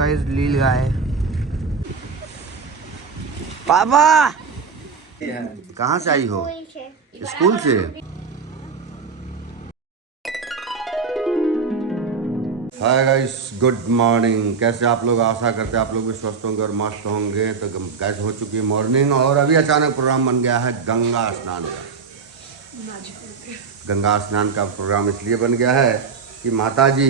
Guys लील गाय पापा कहाँ से आई हो? स्कूल से। Hi guys, good morning. कैसे आप लोग? आशा करते हैं आप लोग भी स्वस्थ होंगे और मस्त होंगे। तो गैस हो चुकी है मॉर्निंग और अभी अचानक प्रोग्राम बन गया है गंगा स्नान का। गंगा स्नान का प्रोग्राम इसलिए बन गया है कि माता जी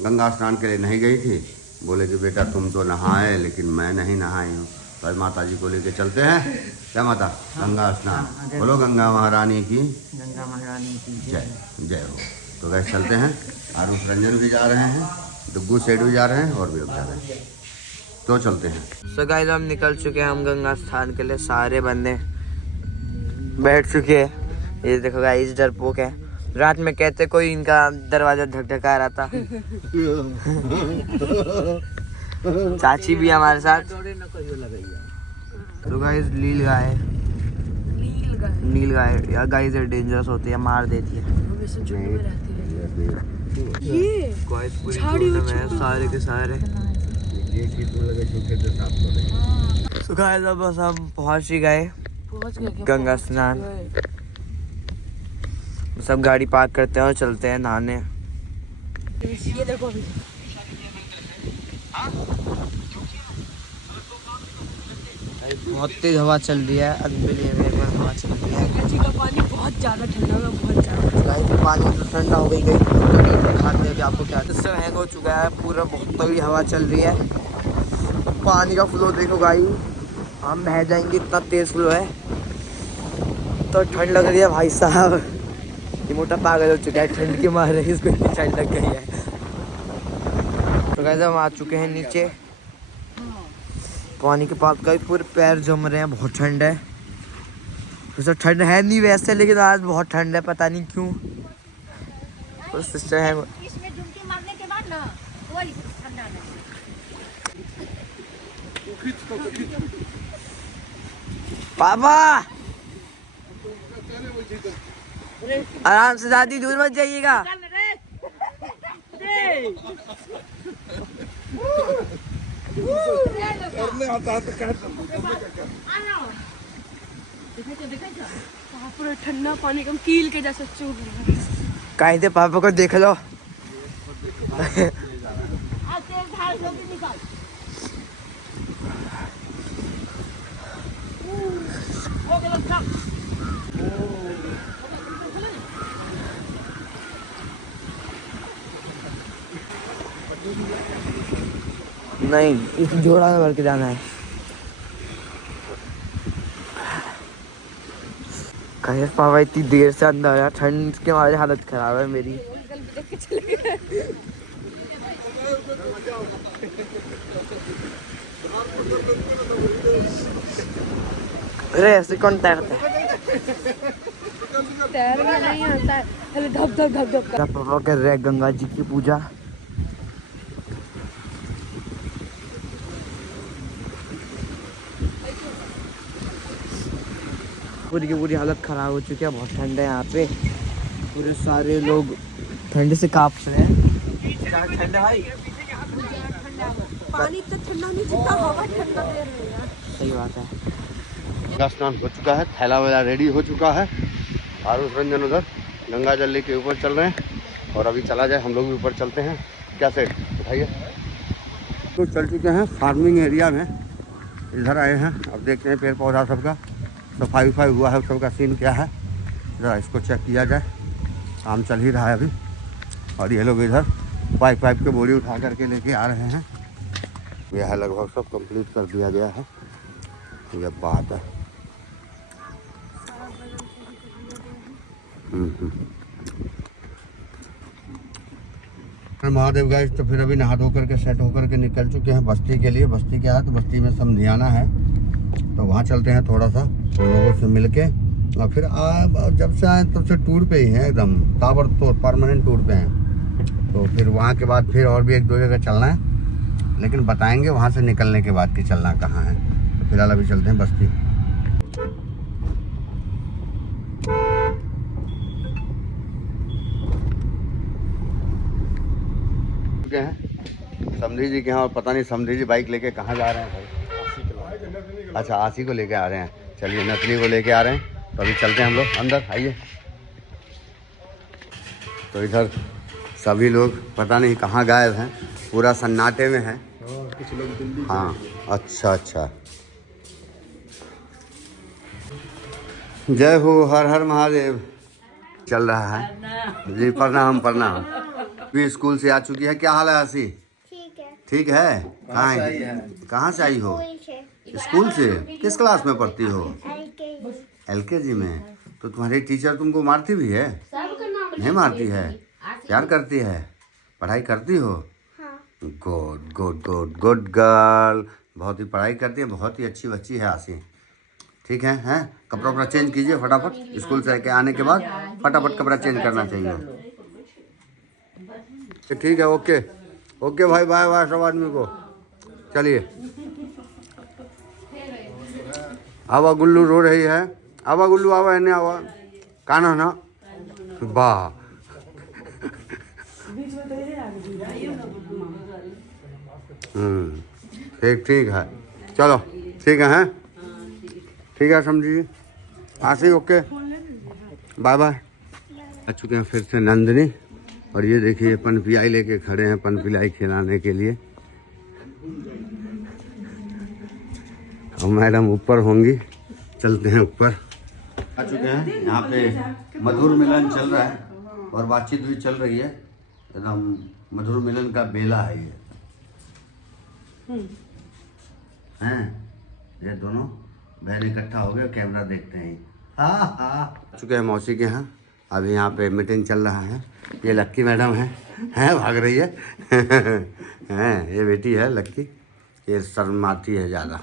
गंगा स्नान के लिए नहीं गई थी। बोले कि बेटा तुम तो नहाए लेकिन मैं नहीं नहाई हूँ, तो आज माता जी को लेके चलते हैं। क्या माता? गंगा स्नान। बोलो गंगा महारानी की, गंगा महारानी की जय जय हो। तो गैस चलते हैं। आरुष रंजन भी जा रहे हैं, दुग्गू सेठ भी जा रहे हैं और भी लोग जा रहे हैं, तो चलते हैं। सो गाइस हम निकल चुके हैं, हम गंगा स्नान के लिए सारे बंदे बैठ चुके हैं। ये देखो गाइस डरपोक है, रात में कहते कोई इनका दरवाजा ढकढका रहा था। चाची भी हमारे साथ। तो गाइस नील गाय यार गाइस ये डेंजरस होती है, मार देती है। गाइस पूरी झुंड में सारे के सारे। तो गाइस अब बस हम पहुंच ही गए गंगा स्नान। सब गाड़ी पार्क करते हैं और चलते हैं नहाने। ये देखो अभी बहुत तेज हवा चल रही है, अनबिलीवेबल हवा चल रही है। गंगा का पानी बहुत ज़्यादा ठंडा है, बहुत ज़्यादा। गाइस पानी तो ठंडा हो गई दिखाते हैं कि आपको क्या सिस्टम हैंग हो चुका है पूरा, बहुत तगड़ी हवा चल रही है। पानी का फ्लो देखो गाइस, हम बह जाएंगे, इतना तेज फ्लो है। तो ठंड लग रही है भाई साहब, ये मोटा पागल हो चुका है ठंड के मारे, इसको इतनी ठंड लग गई है। तो गाइस हम आ चुके हैं नीचे पानी के पास। गाइस पूरे पैर जम रहे हैं, बहुत ठंड है। वैसे ठंड है नहीं वैसे, लेकिन आज बहुत ठंड है, पता नहीं क्यों। तो सिस्टर है इसमें डुबकी मारने के बाद ना कोई ठंडा नहीं। पापा आराम से, ज्यादा दूर मत जाइएगा। पूरा ठंडा पानी कम कील के जैसे चुभ रहा है। कहीं थे पापा को देख लो। नहीं, इस जोड़ा में भर के जाना है। कहीं पापा इतनी देर से अंदर आया, ठंड के मारे हालत खराब है मेरी। अरे ऐसे कौन तैरता है? तैरना नहीं आता है, खाली धप धप धप धप। पापा कर रहे हैं गंगा जी की पूजा। पूरी की पूरी हालत खराब हो चुकी है, बहुत ठंड है यहाँ पे। पूरे सारे लोग ठंड से कांप रहे हैं। ठंड भाई, पानी तो ठंडा नहीं, जितना हवा ठंडा दे रही है। सही बात है। गंगा स्नान हो चुका है, थैला वैला रेडी हो चुका है। आरुष रंजन उधर गंगा जल लेके ऊपर चल रहे हैं और अभी चला जाए, हम लोग भी ऊपर चलते हैं। क्या सेठ बताइए। तो चल चुके हैं फार्मिंग एरिया में, इधर आए हैं। अब देखते हैं पेड़ पौधा सबका सफाई वफाई हुआ है, सबका सीन क्या है, ज़रा इसको चेक किया जाए। काम चल ही रहा है अभी। और ये लोग इधर पाइप के बोरी उठा करके लेके आ रहे हैं। यह लगभग सब कंप्लीट कर दिया गया है, ये बात है। महादेव गाइस, तो फिर अभी नहा धो करके सेट होकर के निकल चुके हैं बस्ती के लिए। बस्ती क्या है, तो बस्ती में समधियाना है, तो वहाँ चलते हैं थोड़ा सा लोगों से मिल के। और फिर जब से आए तब से टूर पे ही हैं, एकदम ताबड़तोड़ परमानेंट टूर पे हैं। तो फिर वहाँ के बाद फिर और भी एक दो जगह चलना है, लेकिन बताएंगे वहाँ से निकलने के बाद कि चलना कहाँ है। तो फिलहाल अभी चलते हैं बस्ती। हैं समधी जी के यहाँ, और पता नहीं समधी जी बाइक लेके कहाँ जा रहे हैं भाई। अच्छा, आशी को लेके आ रहे हैं। चलिए, नकली को लेके आ रहे हैं, तो अभी चलते हैं हम लोग अंदर, आइए। तो इधर सभी लोग पता नहीं कहाँ गायब हैं, पूरा सन्नाटे में है। कुछ लोग दिल्ली। हाँ, अच्छा अच्छा। जय हो, हर हर महादेव चल रहा है जी। प्रणाम प्रणाम। भी स्कूल से आ चुकी है। क्या हाल है आशी? ठीक है। ठीक है। कहाँ से आई हो? स्कूल से। किस क्लास में पढ़ती हो? LKG में। तो तुम्हारी टीचर तुमको मारती भी है? नहीं मारती है? प्यार करती है? पढ़ाई करती हो? Good good good good girl. बहुत ही पढ़ाई करती है, बहुत ही अच्छी बच्ची है आशी। ठीक है, हैं? कपड़ा वपड़ा चेंज कीजिए फटाफट। स्कूल से के आने के बाद फटाफट कपड़ा चेंज करना चाहिए। ठीक है, ओके ओके भाई, बाय बाय सब आदमी को। चलिए, आवा गुल्लू रो रही है। आवा गुल्लू, आवा इन्हें आवा। काना ना वाह। ठीक ठीक है, चलो ठीक है, हैं? ठीक है समझिए। आशी ओके, बाय बाय। आ चुके हैं फिर से नंदिनी, और ये देखिए पनपिलाई लेके खड़े हैं, पनपिलाई खिलाने के लिए। और मैडम ऊपर होंगी, चलते हैं ऊपर। आ चुके हैं यहाँ पे, मधुर मिलन चल रहा है और बातचीत भी चल रही है। एकदम मधुर मिलन का बेला है ये। हैं? ये दोनों बहन इकट्ठा हो गए, कैमरा देखते हैं। हाँ हाँ। चुके हैं मौसी के यहाँ, अभी यहाँ पे मीटिंग चल रहा है। ये लक्की मैडम है, भाग रही है। हैं, ये बेटी है लक्की, ये शर्माती है ज़्यादा।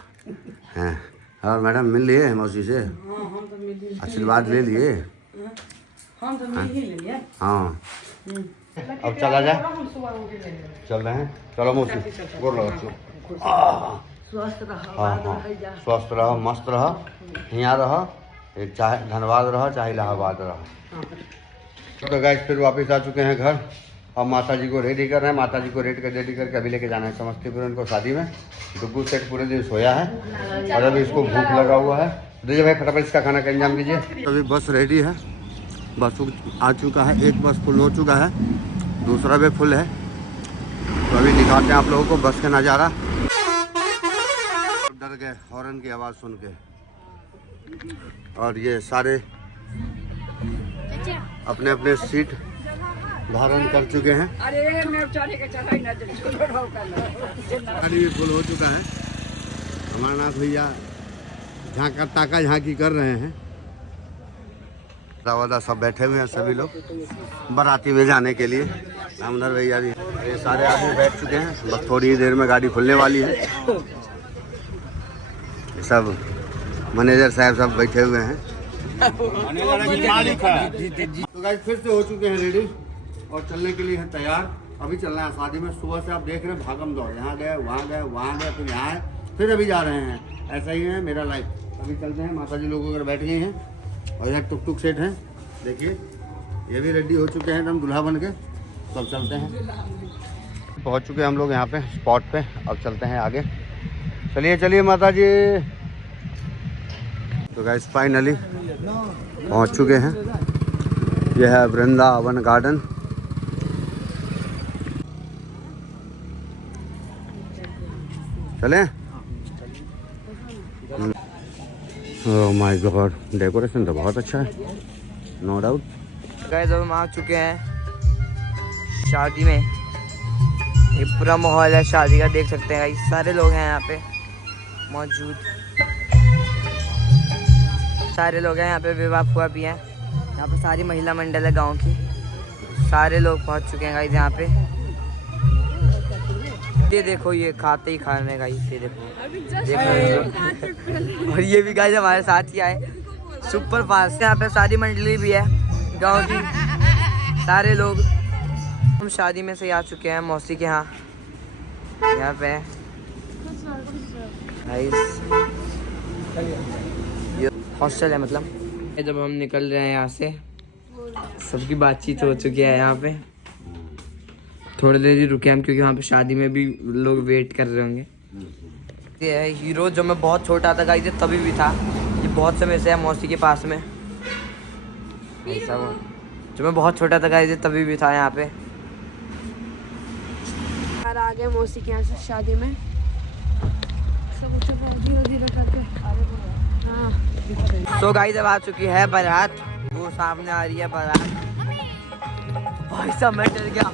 हैं, और मैडम मिल लिए मौसी से? आशीर्वाद ले लिए? हाँ। अब चला जाए, चल रहे हैं। चलो मौसी, बोल रहा स्वस्थ रहो। हाँ हाँ, स्वस्थ रहो, मस्त रहो, यहाँ रहो, चाहे धनबाद रहो चाहे इलाहाबाद रहो। तो गाइस फिर वापस आ चुके हैं घर। अब माता जी को रेडी कर रहे हैं। माता जी को रेडी करके अभी लेके जाना है समस्तीपुर उनको शादी में। डुग्गू सेट पूरे दिन सोया है और अभी इसको भूख लगा हुआ है। दीजिए भाई फटाफट इसका खाना का इंतजाम कीजिए। अभी बस रेडी है, बस आ चुका है। एक बस फुल हो चुका है, दूसरा भी फुल है। तो अभी दिखाते हैं आप लोगों को बस का नज़ारा। डर गए हॉर्न की आवाज़ सुन के। और ये सारे अपने अपने सीट धारण कर चुके हैं। गाड़ी भी फुल हो चुका है। अमरनाथ भैया झांका ताका झांकी कर रहे हैं। दादा सब बैठे हुए हैं, सभी लोग बाराती में जाने के लिए। रामधर भैया भी, ये सारे आदमी बैठ चुके हैं। बस थोड़ी ही देर में गाड़ी खुलने वाली है। सब मैनेजर साहब सब बैठे हुए हैं। तो गाइस फिर से हो चुके हैं रेडी और चलने के लिए है तैयार। अभी चलना है शादी में। सुबह से आप देख रहे हैं भागम दौड़, यहाँ गए वहाँ गए वहाँ गए, फिर यहाँ है, फिर अभी जा रहे हैं। ऐसा ही है मेरा लाइफ। अभी चलते हैं। माता जी लोग अगर बैठ गई हैं और यहाँ टुक टुक सेट हैं, देखिए ये भी रेडी हो चुके हैं एकदम दूल्हा बन के। तो अब चलते हैं। पहुँच चुके हैं हम लोग यहाँ पे स्पॉट पे। अब चलते हैं आगे। चलिए चलिए माता जी। तो गाइस फाइनली पहुँच चुके हैं। यह है वृंदावन गार्डन। चलें? ओह माय गॉड, डेकोरेशन तो बहुत अच्छा है, नो डाउट। गाइस अब हम आ चुके हैं शादी में। ये पूरा माहौल है शादी का, देख सकते हैं गाइस। सारे लोग हैं यहाँ पे मौजूद, सारे लोग हैं यहाँ पे। विवाह हुआ भी है यहाँ पे। सारी महिला मंडल है गांव की। सारे लोग पहुँच चुके हैं गाइस यहाँ पे। ये देखो, ये खाते ही खाने गाइस, ये देखो। और ये भी गाइस हमारे साथ ही आए सुपर फास्ट। यहाँ पे सारी मंडली भी है गांव की, सारे लोग। हम शादी में से आ चुके हैं मौसी के यहाँ। यहाँ पे ये हॉस्टल है मतलब। जब हम निकल रहे हैं यहाँ से, सबकी बातचीत हो चुकी है यहाँ पे। थोड़ी देर ही रुके हम क्योंकि वहाँ पे शादी में भी लोग वेट कर रहे होंगे। ये है हीरो जो मैं बहुत छोटा था गाइस तभी भी था। ये बहुत समय से है मौसी के पास में। ऐसा वो जो मैं बहुत छोटा था गाइस तभी भी था यहाँ पे। यार आ गए मौसी के यहाँ से शादी में। सब धीरे धीरे करके हाँ। तो गाइस अब आ चुकी है बारात। वो सामने आ रही है बारात। भाई साहब मैं डर गया।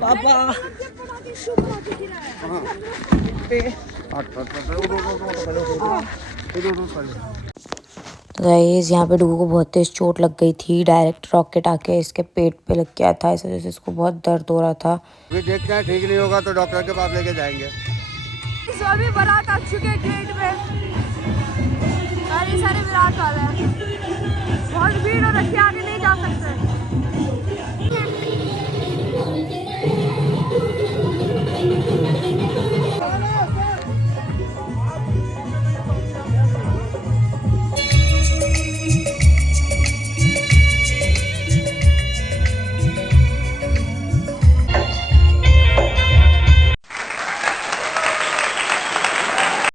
पापा तो गाइस यहाँ पे डुगू को बहुत तेज चोट लग गई थी। डायरेक्ट रॉकेट आके इसके पेट पे लग गया था। इस वजह से इसको बहुत दर्द हो रहा था। अभी देखते हैं ठीक नहीं होगा तो डॉक्टर के पास लेके जाएंगे। अभी बारात आ चुके गेट पे। सारे बारात वाले हैं। बहुत भीड़ हो रखी है, आगे नहीं जा सकते।